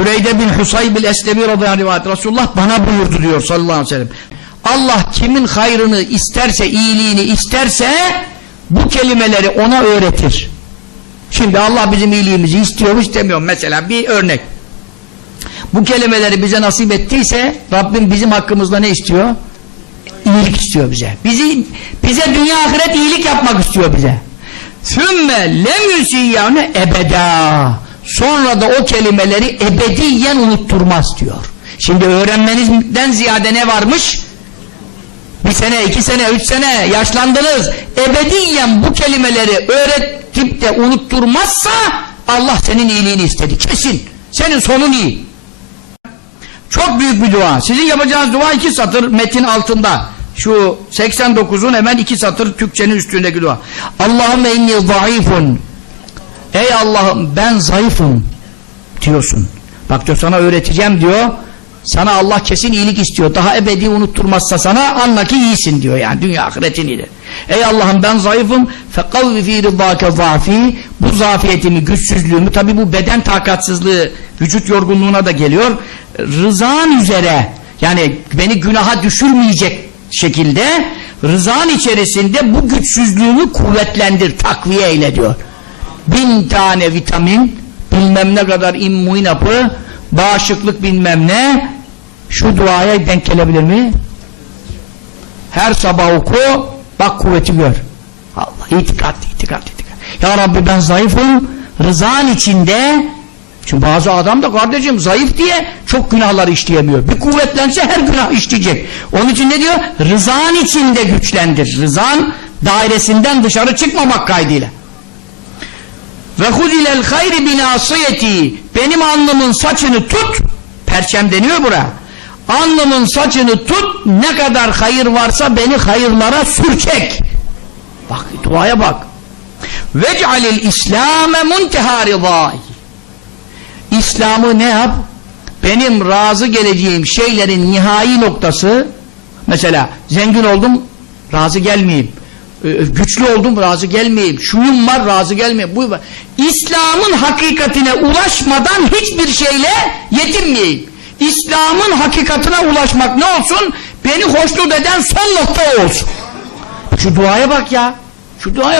Büreyde bin Husayb el Eslemi radıyallahu anh Resulullah bana buyurdu diyor sallallahu aleyhi ve sellem. Allah kimin hayrını isterse, iyiliğini isterse bu kelimeleri ona öğretir. Şimdi Allah bizim iyiliğimizi istiyor mu istemiyor? Mesela bir örnek. Bu kelimeleri bize nasip ettiyse Rabbim bizim hakkımızda ne istiyor? İyilik istiyor bize. Bizi bize dünya ahiret iyilik yapmak istiyor bize. Sümme lem yusiyyâne ebedâ. Sonra da o kelimeleri ebediyen unutturmaz diyor. Şimdi öğrenmenizden ziyade ne varmış? Bir sene, iki sene, üç sene yaşlandınız. Ebediyen bu kelimeleri öğretip de unutturmazsa Allah senin iyiliğini istedi. Kesin. Senin sonun iyi. Çok büyük bir dua. Sizin yapacağınız dua iki satır metin altında. Şu 89'un hemen iki satır Türkçenin üstündeki dua. Allahümme inni zayıfun. Ey Allah'ım ben zayıfım diyorsun. Bak diyor sana öğreteceğim diyor. Sana Allah kesin iyilik istiyor. Daha ebedi unutturmazsa sana anla ki iyisin diyor yani. Dünya ahiretin iyidir. Ey Allah'ım ben zayıfım. Fekavvi fî rıdâke zâfî. Bu zafiyetimi, güçsüzlüğümü tabi bu beden takatsızlığı, vücut yorgunluğuna da geliyor. Rızan üzere yani beni günaha düşürmeyecek şekilde rızan içerisinde bu güçsüzlüğümü kuvvetlendir, takviye eyle diyor. Bin tane vitamin, bilmem ne kadar immun hapı, bağışıklık bilmem ne, şu duaya denk gelebilir mi? Her sabah oku, bak kuvveti gör. Allah, itikat, itikat, itikat. Ya Rabbi ben zayıfım, rızan içinde, çünkü bazı adam da kardeşim zayıf diye çok günahları işleyemiyor. Bir kuvvetlense her günah işleyecek. Onun için ne diyor? Rızan içinde güçlendir. Rızan dairesinden dışarı çıkmamak kaydıyla. Ve huzilel hayri binasiyeti. Benim alnımın saçını tut. Perçem deniyor bura. Alnımın saçını tut. Ne kadar hayır varsa beni hayırlara sürçek. Bak duaya bak. Vec'alil İslam'e munteha rızâi İslam'ı ne yap? Benim razı geleceğim şeylerin nihai noktası mesela zengin oldum razı gelmeyeyim güçlü oldum razı gelmeyeyim. Şuyum var razı gelmeyeyim. Bu. İslam'ın hakikatine ulaşmadan hiçbir şeyle yetinmeyeyim. İslam'ın hakikatine ulaşmak ne olsun? Beni hoşnut eden son nokta olsun. Şu duaya bak ya. Şu duaya